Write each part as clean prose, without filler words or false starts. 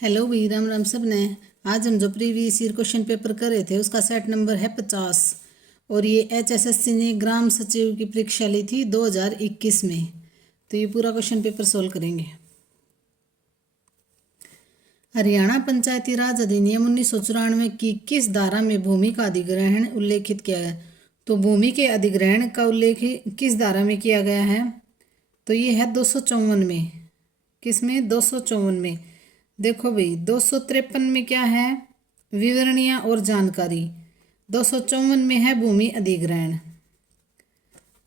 Hello भी राम राम सब ने। आज हम जो प्रीवियस ईयर क्वेश्चन पेपर कर रहे थे उसका सेट नंबर है 50। और ये HSSC ने ग्राम सचिव की परीक्षा ली थी 2021 में। तो ये पूरा क्वेश्चन पेपर सोल्व करेंगे। हरियाणा पंचायती राज अधिनियम 1994 की किस धारा में भूमि का अधिग्रहण उल्लेखित किया गया? तो भूमि के अधिग्रहण का उल्लेख किस धारा में किया गया है? तो ये है 254 में। किस में? 254 में। देखो भाई 253 में क्या है? विवरणियां और जानकारी। 254 में है भूमि अधिग्रहण।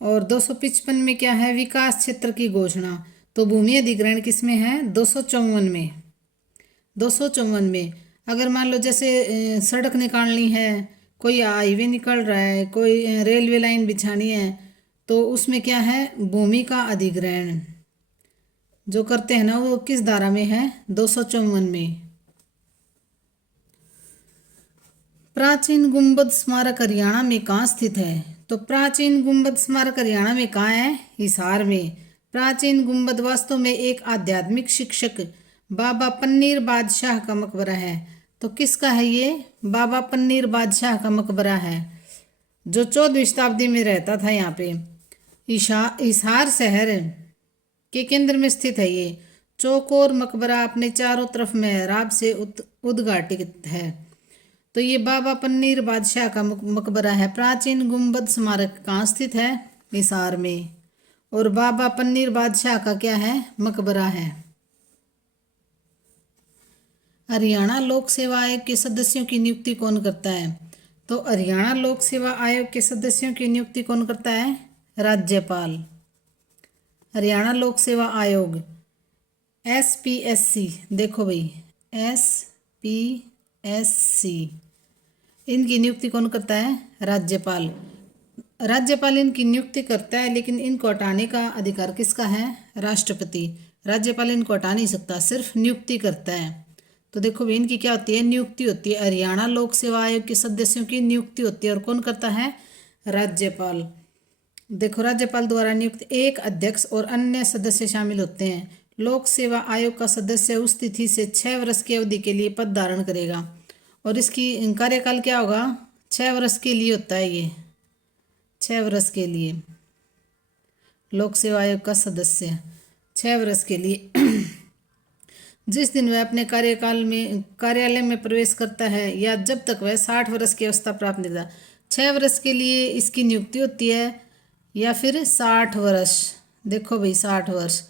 और 255 में क्या है? विकास क्षेत्र की घोषणा। तो भूमि अधिग्रहण किस में है? 254 में। 254 में अगर मान लो जैसे सड़क निकालनी है, कोई हाईवे निकल रहा है, कोई रेलवे लाइन बिछानी है, तो उसमें क्या है? भूमि का अधिग्रहण जो करते हैं ना, वो किस धारा में है? 254 में। प्राचीन गुंबद स्मारक हरियाणा में कहाँ स्थित है? तो प्राचीन गुंबद स्मारक हरियाणा में कहाँ है? हिसार में। प्राचीन गुंबद वास्तव में एक आध्यात्मिक शिक्षक बाबा पन्नीर बादशाह का मकबरा है। तो किसका है ये? बाबा पन्नीर बादशाह का मकबरा है, जो 14वीं शताब्दी में रहता था यहाँ पे। हिसार शहर के केंद्र में स्थित है ये। चौकोर मकबरा अपने चारों तरफ मेहराब से उद्घाटित है। तो ये बाबा पन्नीर बादशाह का मकबरा है। प्राचीन गुंबद स्मारक कहाँ स्थित है? हिसार में। और बाबा पन्नीर बादशाह का क्या है? मकबरा है। हरियाणा लोक सेवा आयोग के सदस्यों की नियुक्ति कौन करता है? तो हरियाणा लोक सेवा आयोग के सदस्यों की नियुक्ति कौन करता है? राज्यपाल। हरियाणा लोक सेवा आयोग SPSC। देखो भाई SPSC, इनकी नियुक्ति कौन करता है? राज्यपाल। राज्यपाल इनकी नियुक्ति करता है, लेकिन इनको हटाने का अधिकार किसका है? राष्ट्रपति। राज्यपाल इनको हटा नहीं सकता, सिर्फ नियुक्ति करता है। तो देखो भाई इनकी क्या होती है? नियुक्ति होती है। हरियाणा लोक सेवा आयोग के सदस्यों की नियुक्ति होती है। और कौन करता है? राज्यपाल। देखो राज्यपाल द्वारा नियुक्त एक अध्यक्ष और अन्य सदस्य शामिल होते हैं। लोक सेवा आयोग का सदस्य उस तिथि से 6 वर्ष की अवधि के लिए पद धारण करेगा। और इसकी कार्यकाल क्या होगा? 6 वर्ष के लिए होता है ये। 6 वर्ष के लिए लोक सेवा आयोग का सदस्य 6 वर्ष के लिए जिस दिन वह अपने कार्यालय में प्रवेश करता है या जब तक वह 60 वर्ष की अवस्था प्राप्त नहीं करता। 6 वर्ष के लिए इसकी नियुक्ति होती है या फिर 60 वर्ष। देखो भाई 60 वर्ष,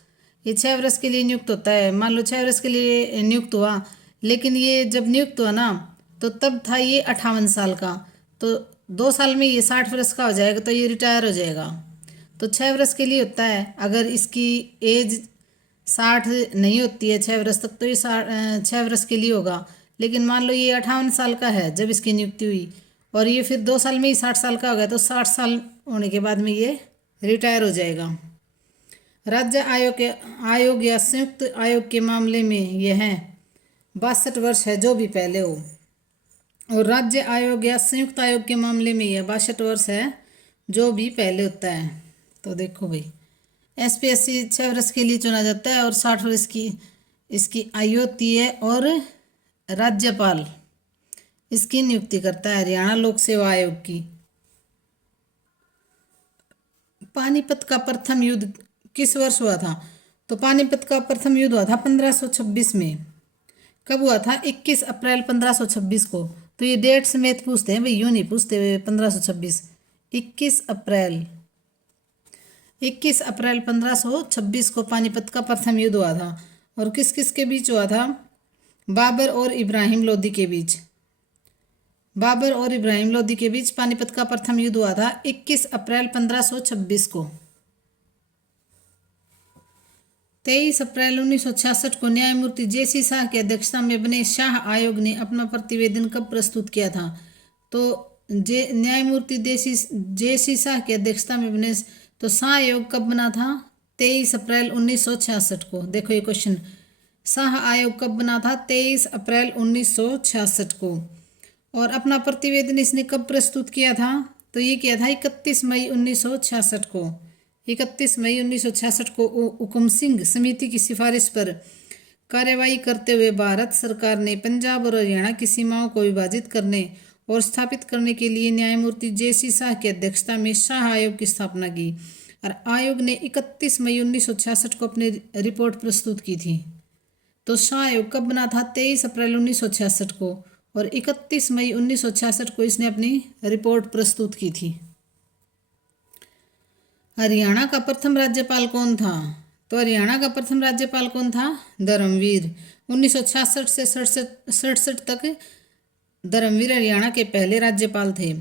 ये 6 वर्ष के लिए नियुक्त होता है। मान लो 6 वर्ष के लिए नियुक्त हुआ, लेकिन ये जब नियुक्त हुआ ना, तो तब था ये 58 साल का। तो 2 साल में ये 60 वर्ष का हो जाएगा, तो ये रिटायर हो जाएगा। तो 6 वर्ष के लिए होता है। अगर इसकी एज 60 नहीं होती है 6 वर्ष तक, तो ये 6 वर्ष के लिए होगा। लेकिन मान लो ये 58 साल का है जब इसकी नियुक्ति हुई, और ये फिर 2 साल में ही 60 साल का हो गया, तो 60 साल होने के बाद में ये रिटायर हो जाएगा। राज्य आयोग या संयुक्त आयोग के मामले में यह है 62 वर्ष है, जो भी पहले हो। और राज्य आयोग या संयुक्त आयोग के मामले में यह 62 वर्ष है, जो भी पहले होता है। तो देखो भाई SPSC 6 वर्ष के लिए चुना जाता है और 60 वर्ष की इसकी आयु होती है। और राज्यपाल इसकी नियुक्ति करता है हरियाणा लोक सेवा आयोग की। पानीपत का प्रथम युद्ध किस वर्ष हुआ था? तो पानीपत का प्रथम युद्ध हुआ था 1526 में। कब हुआ था? 21 अप्रैल 1526 को। तो ये डेट समेत पूछते हैं भाई, यूँ नहीं पूछते हुए 1526। 21 अप्रैल 1526 को पानीपत का प्रथम युद्ध हुआ था। और किस किस के बीच हुआ था? बाबर और इब्राहिम लोदी के बीच। बाबर और इब्राहिम लोदी के बीच पानीपत का प्रथम युद्ध हुआ था 21 अप्रैल 1526 को। 23 अप्रैल 1966 को न्यायमूर्ति JC शाह की अध्यक्षता में बने शाह आयोग ने अपना प्रतिवेदन कब प्रस्तुत किया था? तो न्यायमूर्ति JC शाह की अध्यक्षता में बने, तो शाह आयोग कब बना था? 23 अप्रैल 1966 को। देखो ये क्वेश्चन, शाह आयोग कब बना था? 23 अप्रैल 1966 को। और अपना प्रतिवेदन इसने कब प्रस्तुत किया था? तो ये किया था 31 मई 1966 को। 31 मई 1966 को हुकुम सिंह समिति की सिफारिश पर कार्यवाही करते हुए भारत सरकार ने पंजाब और हरियाणा की सीमाओं को विभाजित करने और स्थापित करने के लिए न्यायमूर्ति जे.सी. शाह की अध्यक्षता में शाह आयोग की स्थापना की और आयोग ने 31 मई 1966 को अपनी रिपोर्ट प्रस्तुत की थी। तो शाह आयोग कब बना था? 23 अप्रैल 1966 को, और 31 मई 1966 को इसने अपनी रिपोर्ट प्रस्तुत की थी। हरियाणा का प्रथम राज्यपाल कौन था? तो हरियाणा का प्रथम राज्यपाल कौन था? धर्मवीर। 1966 से 67 तक धर्मवीर हरियाणा के पहले राज्यपाल थे।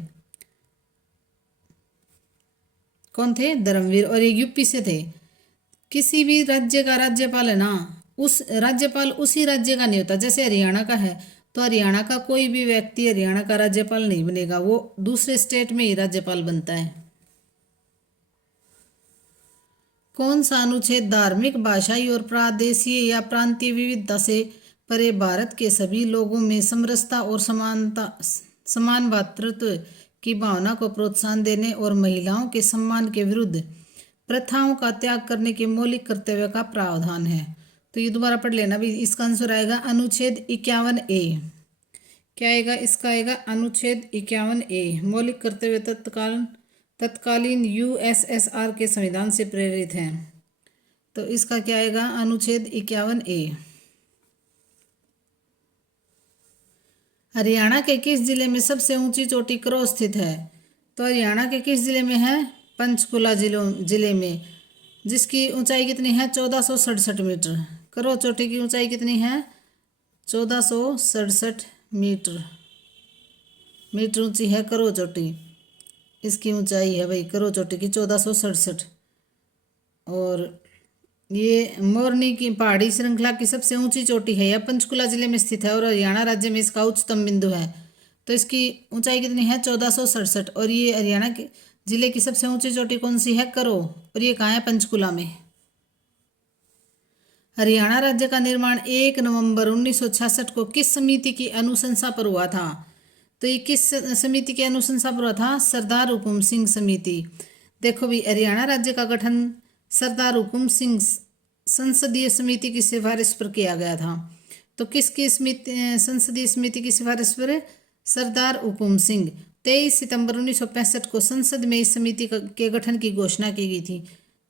कौन थे? धर्मवीर। और ये यूपी से थे। किसी भी राज्य का राज्यपाल है ना, उस राज्यपाल उसी राज्य का नहीं होता। जैसे हरियाणा का है तो हरियाणा का कोई भी व्यक्ति हरियाणा का राज्यपाल नहीं बनेगा, वो दूसरे स्टेट में ही राज्यपाल बनता है। कौन सा अनुच्छेद धार्मिक, भाषाई और प्रादेशीय या प्रांतीय विविधता से परे भारत के सभी लोगों में समरसता और समान भातृत्व की भावना को प्रोत्साहन देने और महिलाओं के सम्मान के विरुद्ध प्रथाओं का त्याग करने के मौलिक कर्तव्य का प्रावधान है? तो ये दोबारा पढ़ लेना भी। इसका आंसर आएगा अनुच्छेद 51A। क्या आएगा? इसका आएगा अनुच्छेद 51A। मौलिक कर्तव्य तत्कालीन यूएसएसआर के संविधान से प्रेरित हैं। तो इसका क्या आएगा? अनुच्छेद 51A। हरियाणा के किस जिले में सबसे ऊंची चोटी करो स्थित है? तो हरियाणा के किस जिले में है? पंचकुला जिले में, जिसकी ऊंचाई कितनी है? 1467 मीटर। करो चोटी की ऊंचाई कितनी है? 1467 मीटर ऊंची है करो चोटी। इसकी ऊंचाई है भाई करो चोटी की 1467। और ये मोरनी की पहाड़ी श्रृंखला की सबसे ऊंची चोटी है। यह पंचकुला जिले में स्थित है और हरियाणा राज्य में इसका उच्चतम बिंदु है। तो इसकी ऊंचाई कितनी है? 1467। और ये हरियाणा के जिले की सबसे ऊंची चोटी कौन सी है? करो। और ये कहाँ है? पंचकुला में। हरियाणा राज्य का निर्माण 1 नवंबर 1966 को किस समिति की अनुशंसा पर हुआ था? तो ये किस समिति की अनुशंसा पर हुआ था? सरदार हुकुम सिंह समिति। देखो भी, हरियाणा राज्य का गठन सरदार हुकुम सिंह संसदीय समिति की सिफारिश पर किया गया था। तो किसकी संसदीय समिति की सिफारिश पर? सरदार हुकुम सिंह। 23 सितंबर 1965 को संसद में इस समिति के गठन की घोषणा की गई थी।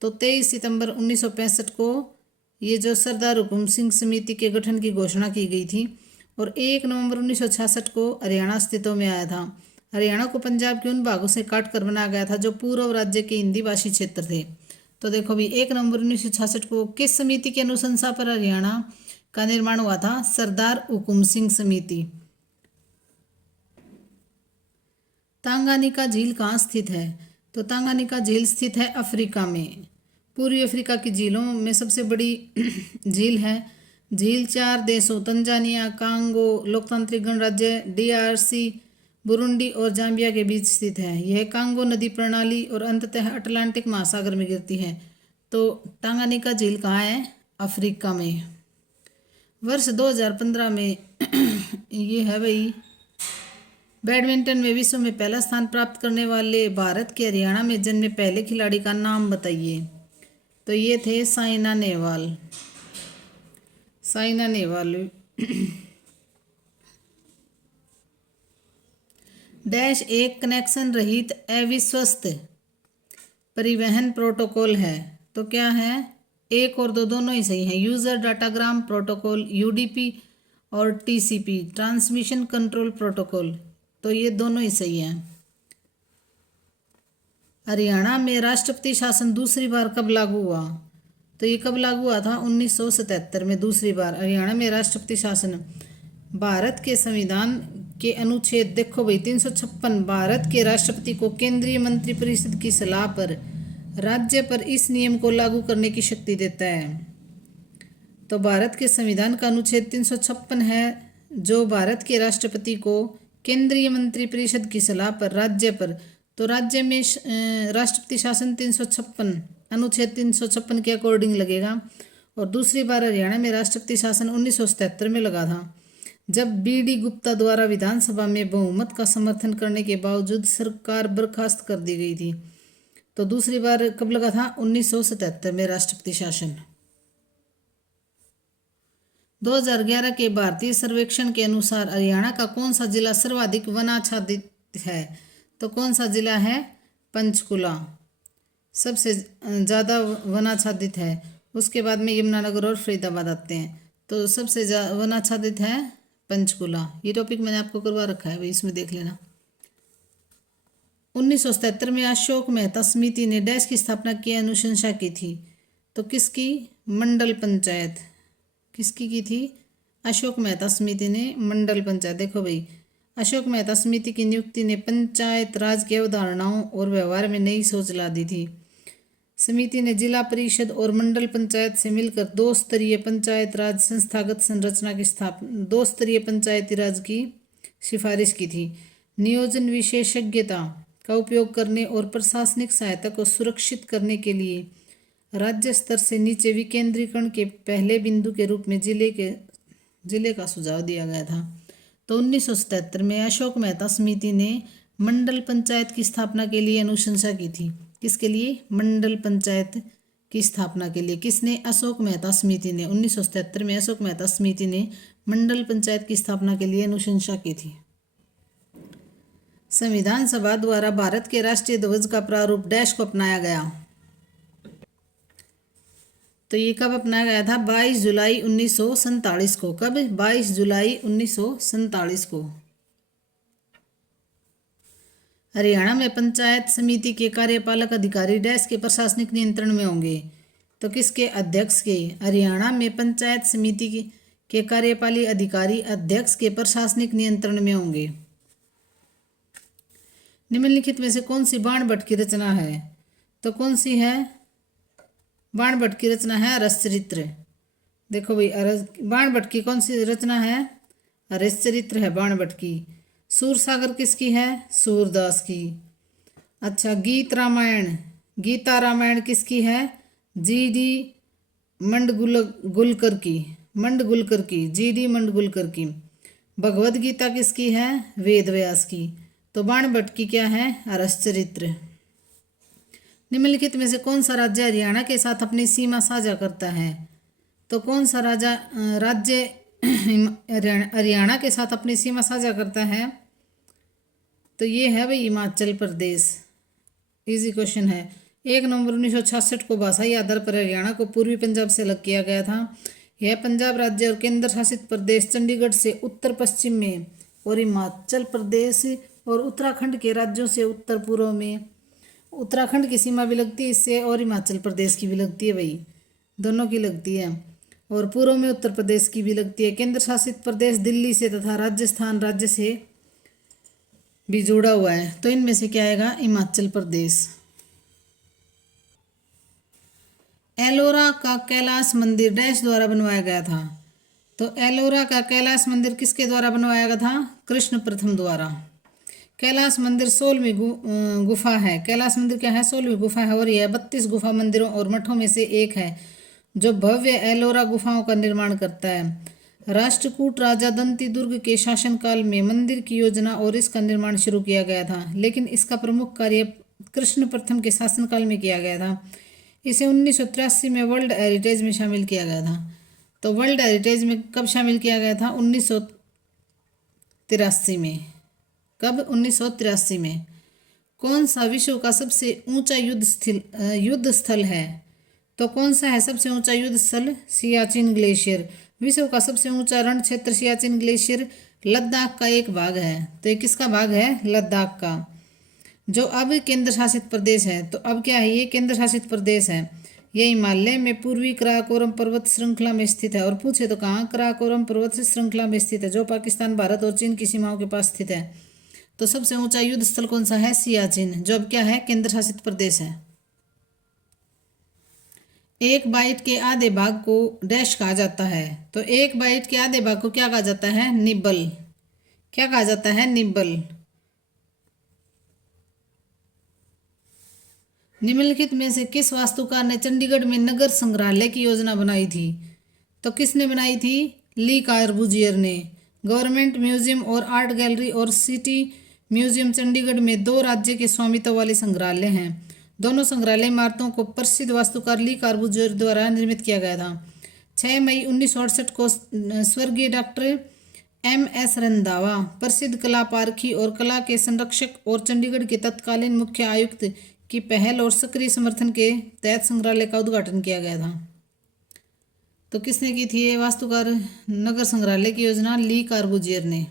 तो 23 सितंबर 1965 को ये जो सरदार हुकुम सिंह समिति के गठन की घोषणा की गई थी। और 1 नवंबर 1966 को हरियाणा अस्तित्व में आया था। हरियाणा को पंजाब के उन भागों से काट कर बनाया गया था जो पूर्व राज्य के हिंदी भाषी क्षेत्र थे। तो देखो भी, 1 नवंबर 1966 को किस समिति की अनुशंसा पर हरियाणा का निर्माण हुआ था? सरदार हुकुम सिंह समिति। तांगानिका झील कहाँ स्थित है? तो तांगानिका झील स्थित है अफ्रीका में। पूर्वी अफ्रीका की झीलों में सबसे बड़ी झील है। झील 4 देशों तंजानिया, कांगो लोकतांत्रिक गणराज्य, DRC, बुरुंडी और जाम्बिया के बीच स्थित है। यह कांगो नदी प्रणाली और अंततः अटलांटिक महासागर में गिरती है। तो टांगानिका झील कहाँ है? अफ्रीका में। वर्ष 2015 में ये है भाई, बैडमिंटन में विश्व में पहला स्थान प्राप्त करने वाले भारत के हरियाणा में जन्मे पहले खिलाड़ी का नाम बताइए। तो ये थे साइना नेहवाल। साइना नेहवाल डैश एक कनेक्शन रहित अविश्वस्त परिवहन प्रोटोकॉल है। तो क्या है? 1 और 2 दोनों ही सही हैं। यूजर डाटाग्राम प्रोटोकॉल UDP और TCP ट्रांसमिशन कंट्रोल प्रोटोकॉल। तो ये दोनों ही सही हैं। हरियाणा में राष्ट्रपति शासन दूसरी बार कब लागू हुआ? तो ये कब लागू हुआ था? 1977 में दूसरी बार हरियाणा में राष्ट्रपति शासन। भारत के संविधान के अनुच्छेद देखो भाई 356 भारत के राष्ट्रपति को केंद्रीय मंत्रिपरिषद की सलाह पर राज्य पर इस नियम को लागू करने की शक्ति देता है। तो भारत के संविधान का अनुच्छेद 356 है जो भारत के राष्ट्रपति को केंद्रीय मंत्रिपरिषद की सलाह पर राज्य पर, तो राज्य में राष्ट्रपति शासन 356 अनुच्छेद 356 के अकॉर्डिंग लगेगा। और दूसरी बार हरियाणा में राष्ट्रपति शासन 1977 में लगा था, जब BD गुप्ता द्वारा विधानसभा में बहुमत का समर्थन करने के बावजूद सरकार बर्खास्त कर दी गई थी। तो दूसरी बार कब लगा था? 1977 में राष्ट्रपति शासन। 2011 के भारतीय सर्वेक्षण के अनुसार हरियाणा का कौन सा जिला सर्वाधिक वनाच्छादित है? तो कौन सा जिला है? पंचकुला सबसे ज़्यादा वनाच्छादित है। उसके बाद में यमुनानगर और फरीदाबाद आते हैं। तो सबसे वनाच्छादित है पंचकुला। ये टॉपिक मैंने आपको करवा रखा है, भाई इसमें देख लेना। 1977 में अशोक मेहता समिति ने डैश की स्थापना की अनुशंसा की थी? तो किसकी? मंडल पंचायत। किसकी की थी? अशोक मेहता समिति ने मंडल पंचायत। देखो भाई, अशोक मेहता समिति की नियुक्ति ने पंचायत राज की अवधारणाओं और व्यवहार में नई सोच ला दी थी। समिति ने जिला परिषद और मंडल पंचायत से मिलकर दो स्तरीय पंचायत राज संस्थागत संरचना की स्थापना, दो स्तरीय पंचायती राज की सिफारिश की थी। नियोजन विशेषज्ञता का उपयोग करने और प्रशासनिक सहायता को सुरक्षित करने के लिए राज्य स्तर से नीचे विकेंद्रीकरण के पहले बिंदु के रूप में जिले का सुझाव दिया गया था। तो 1977 में अशोक मेहता समिति ने मंडल पंचायत की स्थापना के लिए अनुशंसा की थी। किसके लिए? मंडल पंचायत की स्थापना के लिए। किसने? अशोक मेहता समिति ने। 1977 में अशोक मेहता समिति ने मंडल पंचायत की स्थापना के लिए अनुशंसा की थी। संविधान सभा द्वारा भारत के राष्ट्रीय ध्वज का प्रारूप डैश को अपनाया गया? तो ये कब अपनाया गया था? 22 जुलाई 1947 को। कब? 22 जुलाई 1947 को। हरियाणा में पंचायत समिति के कार्यपालक अधिकारी डैश के प्रशासनिक नियंत्रण में होंगे? तो किसके? अध्यक्ष के। हरियाणा में पंचायत समिति के कार्यपाली अधिकारी अध्यक्ष के प्रशासनिक नियंत्रण में होंगे। निम्नलिखित में से कौन सी बाणभट्ट की रचना है? तो कौन सी है? बाणभट्ट की रचना है अरसचरित्र। देखो भाई, बाणभट्ट की कौन सी रचना है? अरसचरित्र है बाणभट्ट की। सूरसागर किसकी है? सूरदास की। अच्छा, गीता रामायण किसकी है? जी.डी. मंडगुलकर की। जी.डी. मंडगुलकर की। भगवद गीता किसकी है? वेदव्यास की। तो बाणभट्ट की क्या है? अरसचरित्र। निम्नलिखित में से कौन सा राज्य हरियाणा के साथ अपनी सीमा साझा करता है? तो कौन सा राज्य हरियाणा के साथ अपनी सीमा साझा करता है? तो ये है भाई हिमाचल प्रदेश। इजी क्वेश्चन है। 1 नवंबर 1966 को भाषाई आधार पर हरियाणा को पूर्वी पंजाब से अलग किया गया था। यह पंजाब राज्य और केंद्र शासित प्रदेश चंडीगढ़ से उत्तर पश्चिम में और हिमाचल प्रदेश और उत्तराखंड के राज्यों से उत्तर पूर्व में। उत्तराखंड की सीमा भी लगती है इससे और हिमाचल प्रदेश की भी लगती है भाई, दोनों की लगती है। और पूर्व में उत्तर प्रदेश की भी लगती है। केंद्र शासित प्रदेश दिल्ली से तथा राजस्थान राज्य से भी जुड़ा हुआ है। तो इनमें से क्या आएगा? हिमाचल प्रदेश। एलोरा का कैलाश मंदिर डैश द्वारा बनवाया गया था? तो एलोरा का कैलाश मंदिर किसके द्वारा बनवाया गया था? कृष्ण प्रथम द्वारा। कैलाश मंदिर 16वीं गुफा है। कैलाश मंदिर क्या है? 16वीं गुफा है और यह 32 गुफा मंदिरों और मठों में से एक है जो भव्य एलोरा गुफाओं का निर्माण करता है। राष्ट्रकूट राजा दंती दुर्ग के शासनकाल में मंदिर की योजना और इसका निर्माण शुरू किया गया था, लेकिन इसका प्रमुख कार्य कृष्ण प्रथम के शासनकाल में किया गया था। इसे 1983 में वर्ल्ड हेरिटेज में शामिल किया गया था। तो वर्ल्ड हेरिटेज में कब शामिल किया गया था? 1983 में। कब? 1983 में। कौन सा विश्व का सबसे ऊंचा युद्ध स्थल है? तो कौन सा है सबसे ऊंचा युद्ध स्थल? सियाचिन ग्लेशियर। विश्व का सबसे ऊंचा रण क्षेत्र सियाचिन ग्लेशियर लद्दाख का एक भाग है। तो ये किसका भाग है? लद्दाख का, जो अब केंद्र शासित प्रदेश है। तो अब क्या है? ये केंद्र शासित प्रदेश है। यह हिमालय में पूर्वी कराकोरम पर्वत श्रृंखला में स्थित है। और पूछे तो कहाँ? कराकोरम पर्वत श्रृंखला में स्थित है, जो पाकिस्तान, भारत और चीन की सीमाओं के पास स्थित है। तो सबसे ऊंचा युद्ध स्थल कौन सा है? सियाचिन, जो अब क्या है? केंद्र शासित प्रदेश है। एक बाइट के आधे भाग को डैश कहा जाता है? तो एक बाइट के आधे भाग को क्या कहा जाता है? निब्बल। क्या कहा जाता है? निब्बल। निम्नलिखित में से किस वास्तुकार ने चंडीगढ़ में नगर संग्रहालय की योजना बनाई थी? तो किसने बनाई थी? ली कॉर्बूजियर ने। गवर्नमेंट म्यूजियम और आर्ट गैलरी और सिटी म्यूजियम चंडीगढ़ में 2 राज्य के स्वामित्व वाले संग्रहालय हैं। दोनों संग्रहालय इमारतों को प्रसिद्ध वास्तुकार ली कॉर्बूजियर द्वारा निर्मित किया गया था। 6 मई 1968 को स्वर्गीय डॉक्टर MS रंधावा, प्रसिद्ध कला पारखी और कला के संरक्षक और चंडीगढ़ के तत्कालीन मुख्य आयुक्त की पहल और सक्रिय समर्थन के तहत संग्रहालय का उद्घाटन किया गया था। तो किसने की थी ये वास्तुकार नगर संग्रहालय की योजना? ली कार्बूजियर ने।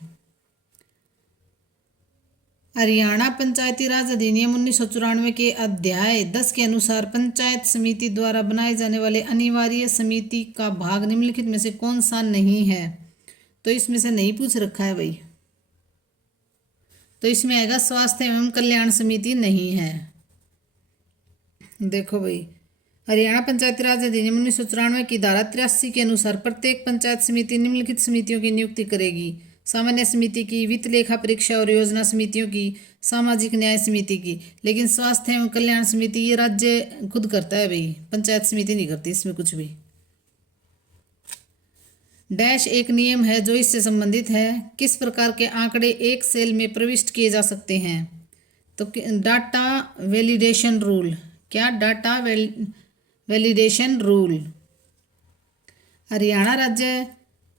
हरियाणा पंचायती राज अधिनियम 1994 के अध्याय 10 के अनुसार पंचायत समिति द्वारा बनाए जाने वाले अनिवार्य समिति का भाग निम्नलिखित में से कौन सा नहीं है? तो इसमें से नहीं पूछ रखा है भाई, तो इसमें आएगा स्वास्थ्य एवं कल्याण समिति नहीं है। देखो भाई, हरियाणा पंचायती राज अधिनियम 1994 की धारा 83 के अनुसार प्रत्येक पंचायत समिति निम्नलिखित समितियों की नियुक्ति करेगी: सामान्य समिति की, वित्त लेखा परीक्षा और योजना समितियों की, सामाजिक न्याय समिति की। लेकिन स्वास्थ्य एवं कल्याण समिति ये राज्य खुद करता है भाई, पंचायत समिति नहीं करती इसमें कुछ भी। डैश एक नियम है जो इससे संबंधित है। किस प्रकार के आंकड़े एक सेल में प्रविष्ट किए जा सकते हैं? तो डाटा वैलिडेशन रूल। क्या? Data validation rule.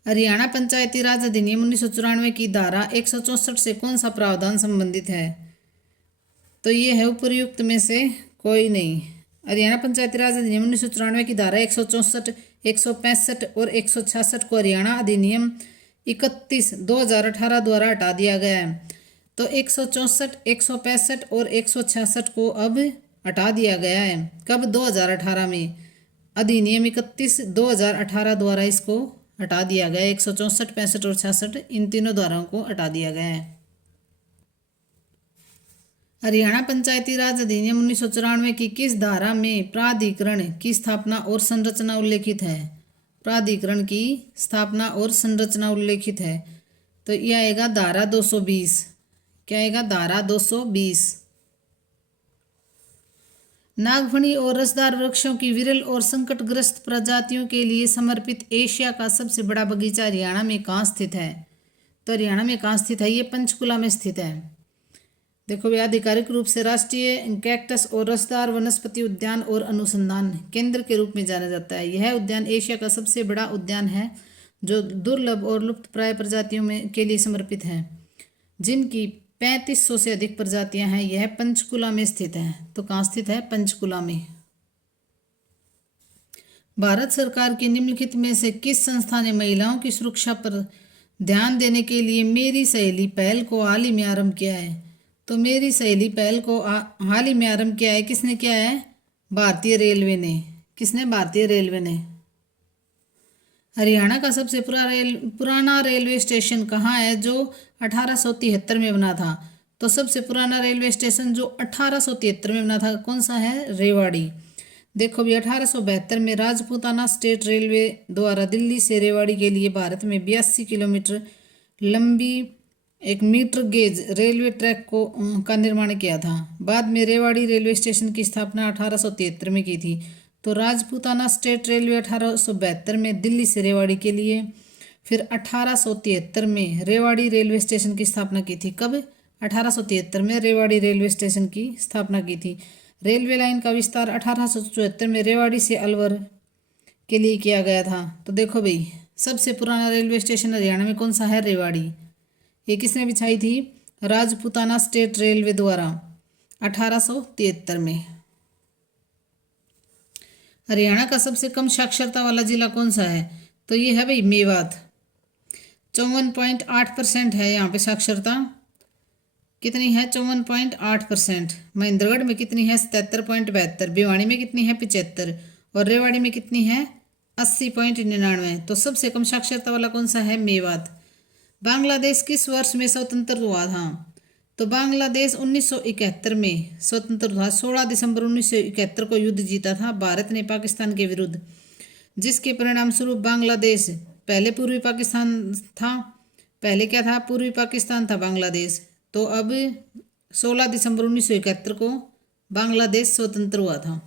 Haryana Panchayati Raj अधिनियम 1994 की धारा 164 से कौन सा प्रावधान संबंधित है? तो ये है उपर्युक्त में से कोई नहीं। हरियाणा पंचायती राज अधिनियम 1994 की धारा 164, 165 और 166 को हरियाणा अधिनियम 31/2018 द्वारा हटा दिया गया है। तो 164, 165 और 166 को अब हटा दिया गया है। कब? 2018 में। अधिनियम 31/2018 द्वारा इसको हटा दिया गया। 164, 65 और 66 इन तीनों धाराओं को हटा दिया गया है। हरियाणा पंचायती राज अधिनियम 1994 की किस धारा में प्राधिकरण की स्थापना और संरचना उल्लेखित है? प्राधिकरण की स्थापना और संरचना उल्लेखित है। तो यह आएगा धारा 220। क्या आएगा? धारा 220। नागफनी और रसदार वृक्षों की विरल और संकटग्रस्त प्रजातियों के लिए समर्पित एशिया का सबसे बड़ा बगीचा हरियाणा में कहाँ स्थित है? तो हरियाणा में कहाँ स्थित है? ये पंचकुला में स्थित है। देखो भैया, आधिकारिक रूप से राष्ट्रीय कैक्टस और रसदार वनस्पति उद्यान और अनुसंधान केंद्र के रूप में जाना जाता है। यह उद्यान एशिया का सबसे बड़ा उद्यान है जो दुर्लभ और लुप्तप्राय प्रजातियों में के लिए समर्पित है, जिनकी 3500 से अधिक प्रजातियां हैं। यह पंचकुला में स्थित है। तो कहाँ स्थित है? पंचकुला में। भारत सरकार की निम्नलिखित में से किस संस्था ने महिलाओं की सुरक्षा पर ध्यान देने के लिए मेरी सहेली पहल को हाल ही में आरंभ किया है? तो मेरी सहेली पहल को हाल ही में आरंभ किया है। किसने किया है? भारतीय रेलवे ने। किसने? भारतीय रेलवे ने। हरियाणा का सबसे पुराना रेलवे स्टेशन कहाँ है जो 1873 में बना था? तो सबसे पुराना रेलवे स्टेशन जो 1873 में बना था कौन सा है? रेवाड़ी। देखो भी 1872 में राजपूताना स्टेट रेलवे द्वारा दिल्ली से रेवाड़ी के लिए भारत में 82 किलोमीटर लंबी एक मीटर गेज रेलवे ट्रैक का निर्माण किया था। बाद में रेवाड़ी रेलवे स्टेशन की स्थापना 1873 में की थी। तो राजपूताना स्टेट रेलवे 1872 में दिल्ली से रेवाड़ी के लिए, फिर 1873 में रेवाड़ी रेलवे स्टेशन की स्थापना की थी। कब? 1873 में रेवाड़ी रेलवे स्टेशन की स्थापना की थी। रेलवे लाइन का विस्तार 1874 में रेवाड़ी से अलवर के लिए किया गया था। तो देखो भाई, सबसे पुराना रेलवे स्टेशन हरियाणा में कौन सा है? रेवाड़ी। ये किसने बिछाई थी? राजपूताना स्टेट रेलवे द्वारा 1873 में। हरियाणा का सबसे कम साक्षरता वाला जिला कौन सा है? तो ये है भाई मेवात। 54.8% है यहाँ पे साक्षरता। कितनी है? 54.8%। महेंद्रगढ़ में कितनी है? 77.72। भिवानी में कितनी है? 75। और रेवाड़ी में कितनी है? 80.99। तो सबसे कम साक्षरता वाला कौन सा है? मेवात। बांग्लादेश किस वर्ष में स्वतंत्र हुआ था? तो बांग्लादेश 1971 में स्वतंत्र हुआ। 16 दिसंबर 1971 को युद्ध जीता था भारत ने पाकिस्तान के विरुद्ध, जिसके परिणाम स्वरूप बांग्लादेश पहले पूर्वी पाकिस्तान था। पहले क्या था? पूर्वी पाकिस्तान था बांग्लादेश। तो अब 16 दिसंबर 1971 को बांग्लादेश स्वतंत्र हुआ था।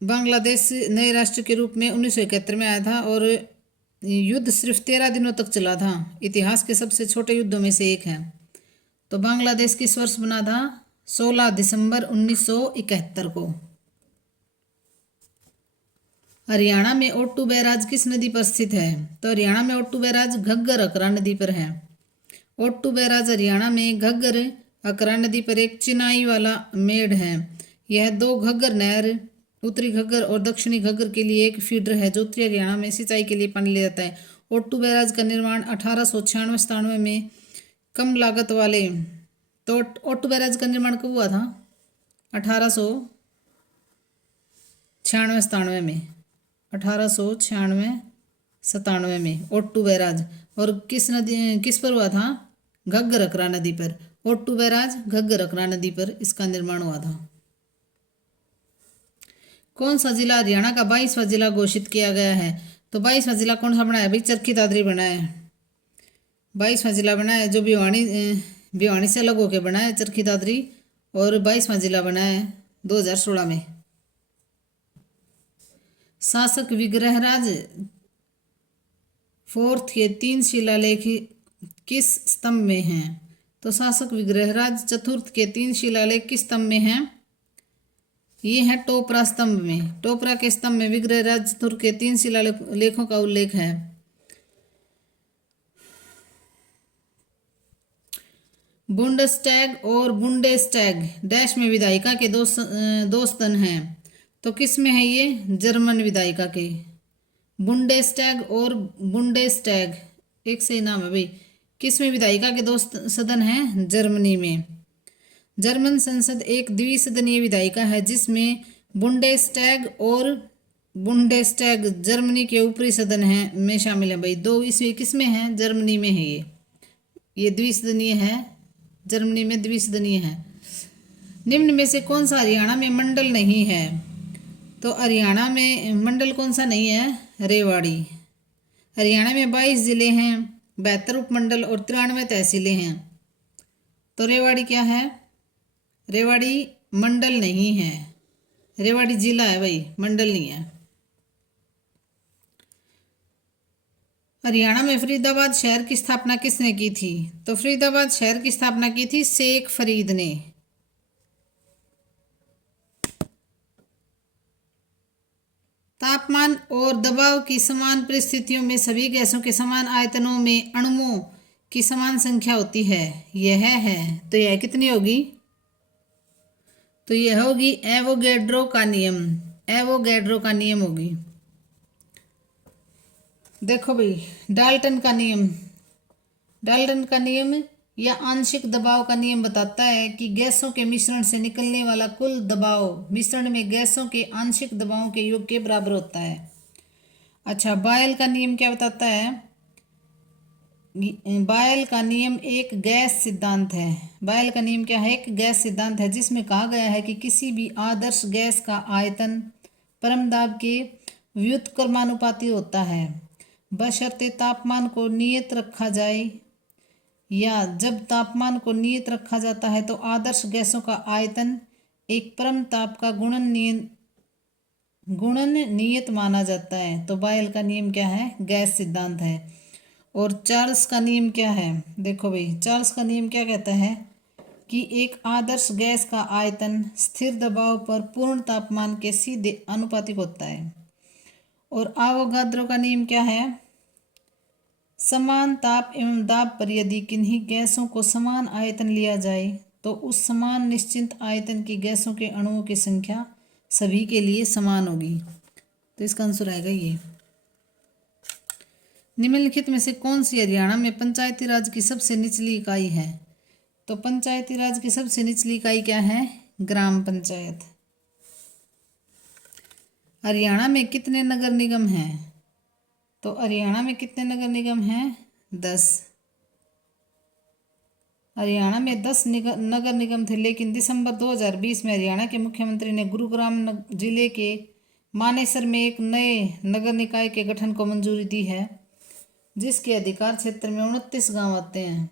बांग्लादेश नए राष्ट्र के रूप में 1971 में आया था और युद्ध सिर्फ 13 दिनों तक चला था। इतिहास के सबसे छोटे युद्धों में से एक है। तो बांग्लादेश किस वर्ष बना था? 16 दिसंबर 1971 को। हरियाणा में ओट्टू बैराज किस नदी पर स्थित है? तो हरियाणा में ओट्टू बैराज घग्गर अकरा नदी पर है। ओट्टू बैराज हरियाणा में घग्गर अकरा नदी पर एक चिनाई वाला मेढ़ है। यह दो घग्गर नहर, उत्तरी घग्गर और दक्षिणी घग्गर के लिए एक फीडर है जो उत्तरी हरियाणा में सिंचाई के लिए पानी ले जाता है। ओट्टू बैराज का निर्माण 1896-97 में कम लागत वाले, तो ओट्टू बैराज का निर्माण कब हुआ था? 1896-97 में, 1896-97 में ओट्टू बैराज। और किस पर हुआ था? घग्गर अकरा नदी पर। ओट्टू बैराज घग्गर अकरा नदी पर इसका निर्माण हुआ था। कौन सा जिला हरियाणा का 22वां जिला घोषित किया गया है? तो 22वां जिला कौन सा बना है भाई? चरखी दादरी बना है। 22वां जिला बना है जो भिवानी से अलग होकर बना है, चरखी दादरी। और 22वां जिला बना है 2016 में। शासक विग्रहराज फोर्थ के 3 शिलालेख किस स्तंभ में हैं? तो शासक विग्रहराज चतुर्थ के 3 शिलालेख किस स्तंभ में हैं? ये है टोपरा स्तंभ में। टोपरा के स्तंभ में विग्रहराज चतुर्थ के 3 शिलालेखों का उल्लेख है। बुंडस्टैग और बुंडेस्टैग डैश में विधायिका के दो स्तन हैं, तो किस में है ये? जर्मन विधायिका के। बुंडेस्टैग और बुंडेस्टैग एक से ही नाम है भाई। किस में विधायिका के 2 सदन हैं? जर्मनी में। जर्मन संसद एक द्विसदनीय विधायिका है जिसमें बुंडेस्टैग और बुंडेस्टैग जर्मनी के ऊपरी सदन हैं में शामिल है भाई। 2 इसमें किस में है? जर्मनी में है ये द्विसदनीय है, जर्मनी में द्विसदनीय है। निम्न में से कौन सा हरियाणा में मंडल नहीं है? तो हरियाणा में मंडल कौन सा नहीं है? रेवाड़ी। हरियाणा में 22 जिले हैं, 72 उपमंडल और 93 तहसीलें हैं, तो रेवाड़ी क्या है? रेवाड़ी मंडल नहीं है, रेवाड़ी जिला है भाई, मंडल नहीं है। हरियाणा में फरीदाबाद शहर की स्थापना किसने की थी? तो फरीदाबाद शहर की स्थापना की थी शेख फरीद ने। तापमान और दबाव की समान परिस्थितियों में सभी गैसों के समान आयतनों में अणुओं की समान संख्या होती है। यह है, तो यह कितनी होगी? तो यह होगी एवोगैड्रो का नियम। एवोगैड्रो का नियम होगी। देखो भाई, डाल्टन का नियम। डाल्टन का नियम या आंशिक दबाव का नियम बताता है कि गैसों के मिश्रण से निकलने वाला कुल दबाव मिश्रण में गैसों के आंशिक दबावों के योग के बराबर होता है। अच्छा, बायल का नियम क्या बताता है? बायल का नियम एक गैस सिद्धांत है। बायल का नियम क्या है? एक गैस सिद्धांत है जिसमें कहा गया है कि किसी भी आदर्श गैस का आयतन परमदाब के व्युत्क्रमानुपाती होता है, बशर्ते तापमान को नियत रखा जाए, या जब तापमान को नियत रखा जाता है तो आदर्श गैसों का आयतन एक परम ताप का गुणन नियत माना जाता है। तो बायल का नियम क्या है? गैस सिद्धांत है। और चार्ल्स का नियम क्या है? देखो भाई, चार्ल्स का नियम क्या कहता है कि एक आदर्श गैस का आयतन स्थिर दबाव पर पूर्ण तापमान के सीधे आनुपातिक होता है। और आवोगाद्रो का नियम क्या है? समान ताप एवं दाब पर यदि किन्हीं गैसों को समान आयतन लिया जाए तो उस समान निश्चित आयतन की गैसों के अणुओं की संख्या सभी के लिए समान होगी। तो इसका आंसर आएगा ये। निम्नलिखित में से कौन सी हरियाणा में पंचायती राज की सबसे निचली इकाई है? तो पंचायती राज की सबसे निचली इकाई क्या है? ग्राम पंचायत। हरियाणा में कितने नगर निगम हैं? तो हरियाणा में कितने नगर निगम हैं? 10। हरियाणा में 10 नगर निगम थे, लेकिन दिसंबर 2020 में हरियाणा के मुख्यमंत्री ने गुरुग्राम जिले के मानेसर में एक नए नगर निकाय के गठन को मंजूरी दी है, जिसके अधिकार क्षेत्र में 29 गांव आते हैं।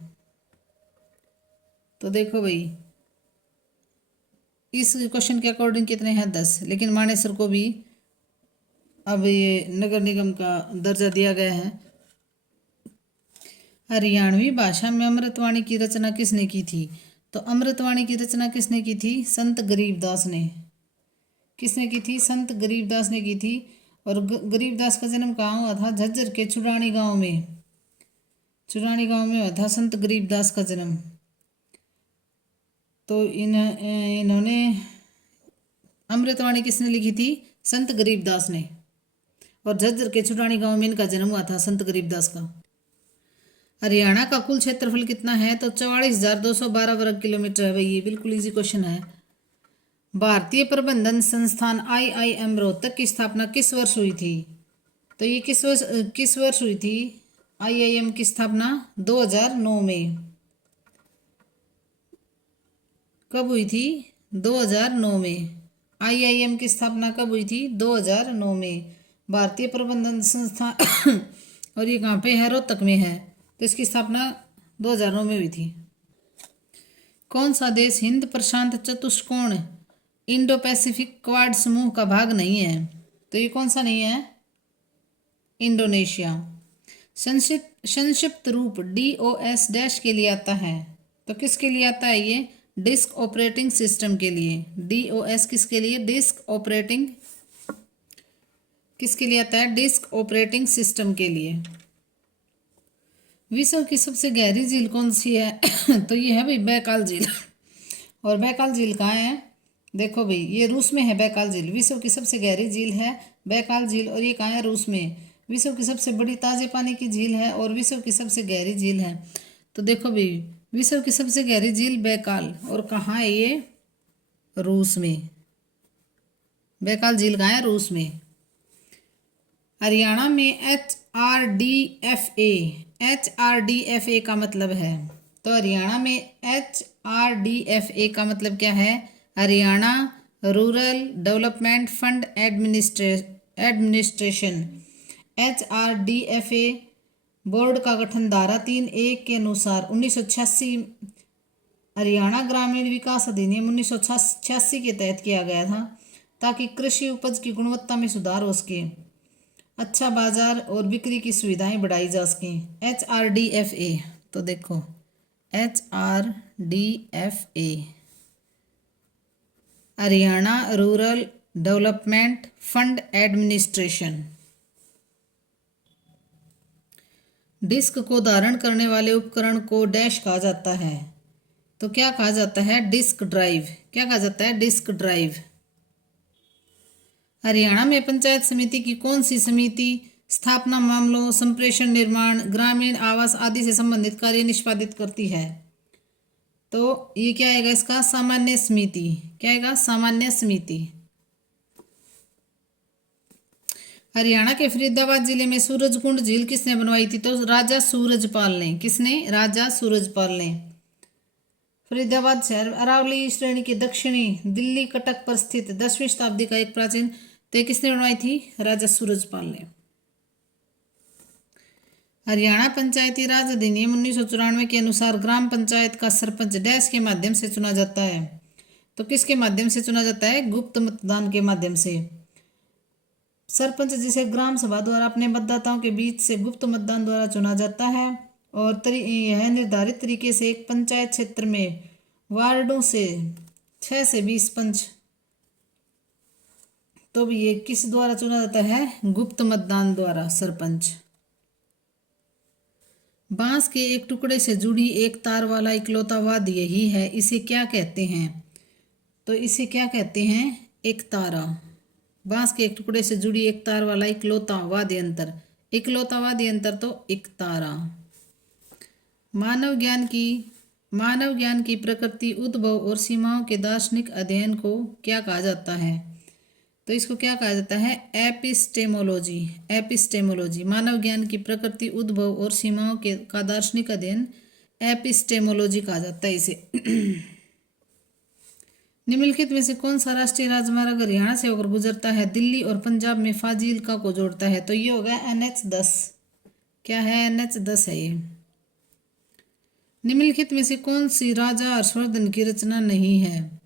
तो देखो भाई, इस क्वेश्चन के अकॉर्डिंग कितने हैं? 10, लेकिन मानेसर को भी अब ये नगर निगम का दर्जा दिया गया है। हरियाणवी भाषा में अमृतवाणी की रचना किसने की थी? तो अमृतवाणी की रचना किसने की थी? संत गरीबदास ने। किसने की थी? संत गरीबदास ने की थी। और गरीबदास का जन्म कहाँ हुआ था? झज्जर के चुरानी गांव में। चुरानी गांव में हुआ था संत गरीबदास का जन्म। तो इन्होंने अमृतवाणी किसने लिखी थी? संत गरीबदास ने। और झज्जर के चुरानी गांव में इनका जन्म हुआ था, संत गरीबदास का। हरियाणा का कुल क्षेत्रफल कितना है? तो 44,212 वर्ग किलोमीटर है भाई। ये बिल्कुल इजी क्वेश्चन है। भारतीय प्रबंधन संस्थान IIM रोहतक की स्थापना किस वर्ष हुई थी? तो ये किस वर्ष हुई थी? IIM की स्थापना 2009 में। कब हुई थी? 2009 में। IIM की स्थापना कब हुई थी? 2009 में। भारतीय प्रबंधन संस्थान और ये कहाँ पे है? रोहतक में है। तो इसकी स्थापना 2009 में हुई थी। कौन सा देश हिंद प्रशांत चतुष्कोण इंडो पैसिफिक क्वाड समूह का भाग नहीं है? तो ये कौन सा नहीं है? इंडोनेशिया। संक्षिप्त रूप DOS डैश के लिए आता है? तो किसके लिए आता है ये? डिस्क ऑपरेटिंग सिस्टम के लिए। DOS किसके लिए? Disk operating. किसके लिए आता है? डिस्क ऑपरेटिंग सिस्टम के लिए। विश्व की सबसे गहरी झील कौन सी है? तो ये है भाई बैकाल झील। और बैकाल झील कहाँ है? देखो भाई, ये रूस में है बैकाल झील। विश्व की सबसे गहरी झील है बैकाल झील, और ये कहाँ है? रूस में। विश्व की सबसे बड़ी ताजे पानी की झील है और विश्व की सबसे गहरी झील है। तो देखो भाई, विश्व की सबसे गहरी झील बैकाल, और कहाँ है ये? रूस में। बैकाल झील कहाँ है? रूस में। हरियाणा में HRDFA का मतलब है? तो हरियाणा में HRDFA का मतलब क्या है? Haryana rural development fund administration. HRDFA board का गठन धारा 3(1) के अनुसार 1986 हरियाणा ग्रामीण विकास अधिनियम 1986 के तहत किया गया था, ताकि कृषि उपज की गुणवत्ता में सुधार हो सके, अच्छा बाजार और बिक्री की सुविधाएं बढ़ाई जा सकें। HRDFA, तो देखो HRDFA Haryana rural development fund administration. Disc को धारण करने वाले उपकरण को डैश कहा जाता है? तो क्या कहा जाता है? Disk drive. क्या कहा जाता है? Disk drive. हरियाणा में पंचायत समिति की कौन सी समिति स्थापना मामलों, संप्रेषण, निर्माण, ग्रामीण आवास आदि से संबंधित कार्य निष्पादित करती है? तो ये क्या आएगा इसका? सामान्य समिति। क्या आएगा? सामान्य समिति। हरियाणा के फरीदाबाद जिले में सूरजकुंड झील किसने बनवाई थी? तो राजा सूरजपाल ने। किसने? राजा सूरजपाल ने। फरीदाबाद शहर अरावली श्रेणी के दक्षिणी दिल्ली कटक पर स्थित 10वीं शताब्दी का एक प्राचीन, तो किसने बनवाई थी? राजा सूरजपाल ने। हरियाणा पंचायती राज अधिनियम 1994 के अनुसार ग्राम पंचायत का सरपंच डैश के माध्यम से चुना जाता है? तो किसके माध्यम से चुना जाता है? गुप्त मतदान के माध्यम से। सरपंच जिसे ग्राम सभा द्वारा अपने मतदाताओं के बीच से गुप्त मतदान द्वारा चुना जाता है, और यह निर्धारित तरीके से एक पंचायत क्षेत्र में वार्डों से 6 से 20 पंच। तो भी ये किस द्वारा चुना जाता है? गुप्त मतदान द्वारा सरपंच। बांस के एक टुकड़े से जुड़ी एक तार वाला इकलौता वाद्य यही है, इसे क्या कहते हैं? तो इसे क्या कहते हैं? एक तारा। बांस के एक टुकड़े से जुड़ी एक तार वाला इकलौता वाद्य यंत्र। इकलौता वाद्य यंत्र तो एक तारा। मानव ज्ञान की प्रकृति, उद्भव और सीमाओं के दार्शनिक अध्ययन को क्या कहा जाता है? तो इसको क्या कहा जाता है? एपिस्टेमोलॉजी। एपिस्टेमोलॉजी। मानव ज्ञान की प्रकृति, उद्भव और सीमाओं के का दार्शनिक अध्ययन एपिस्टेमोलॉजी कहा जाता है इसे। निम्नलिखित में से कौन सा राष्ट्रीय राजमार्ग हरियाणा से होकर गुजरता है? दिल्ली और पंजाब में फाजिल्का को जोड़ता है? तो ये होगा NH10। क्या है? NH10 है ये। निम्नलिखित में से कौन सी राजा हर्षवर्धन की रचना नहीं है?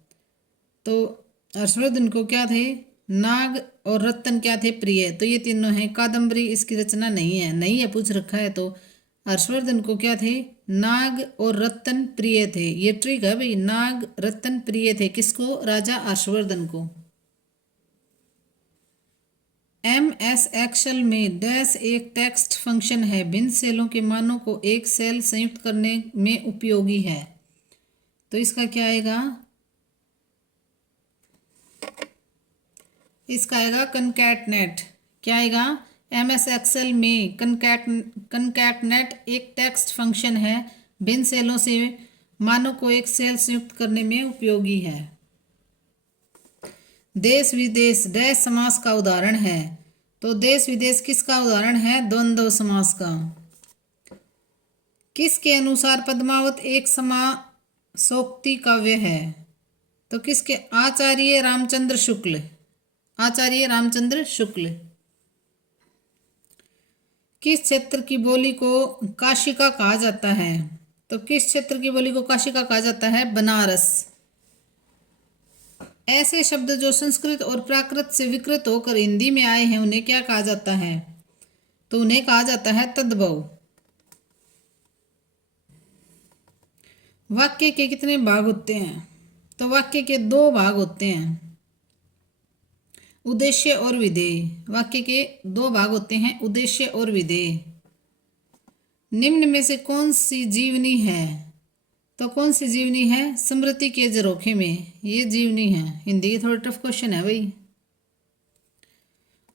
तो हर्षवर्धन को क्या थे? नाग और रत्न क्या थे? प्रिय। तो ये तीनों हैं। कादम्बरी इसकी रचना नहीं है। नहीं है पूछ रखा है। तो हर्षवर्धन को क्या थे? नाग और रत्न प्रिय थे। ये ट्रिक है भाई, नाग रत्न प्रिय थे। किसको? राजा हर्षवर्धन को। MS एक्सेल में डैश एक टेक्स्ट फंक्शन है, भिन्न सेलों के मानों को एक सेल संयुक्त करने में उपयोगी है। तो इसका क्या आएगा? इसका आएगा कंकैटनेट। क्या आएगा? MS एक्सेल में कंकैटनेट एक टेक्स्ट फंक्शन है, भिन्न सेलों से मानों को एक सेल संयुक्त करने में उपयोगी है। देश विदेश डैश समास का उदाहरण है। तो देश विदेश किसका उदाहरण है? द्वंद्व समास का। किसके अनुसार पद्मावत एक समासोक्ति काव्य है? तो किसके? आचार्य रामचंद्र शुक्ल। आचार्य रामचंद्र शुक्ल। किस क्षेत्र की बोली को काशिका कहा जाता है? तो किस क्षेत्र की बोली को काशिका कहा जाता है? बनारस। ऐसे शब्द जो संस्कृत और प्राकृत से विकृत होकर हिंदी में आए हैं उन्हें क्या कहा जाता है? तो उन्हें कहा जाता है तद्भव। वाक्य के कितने भाग होते हैं? तो वाक्य के 2 भाग होते हैं, उद्देश्य और विधेय। वाक्य के 2 भाग होते हैं, उद्देश्य और विधेय। निम्न में से कौन सी जीवनी है? तो कौन सी जीवनी है? स्मृति के झरोखे में, ये जीवनी है। हिंदी की थोड़ा टफ क्वेश्चन है भाई।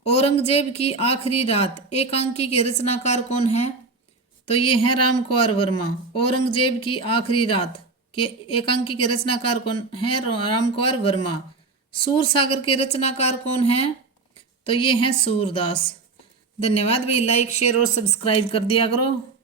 औरंगजेब की आखिरी रात एकांकी के रचनाकार कौन है? तो ये है राम कुंवर वर्मा। औरंगजेब की आखिरी रात के एकांकी के रचनाकार कौन है? राम कुंवर वर्मा। सूर सागर के रचनाकार कौन है? तो ये हैं सूरदास। धन्यवाद भाई, लाइक शेयर और सब्सक्राइब कर दिया करो।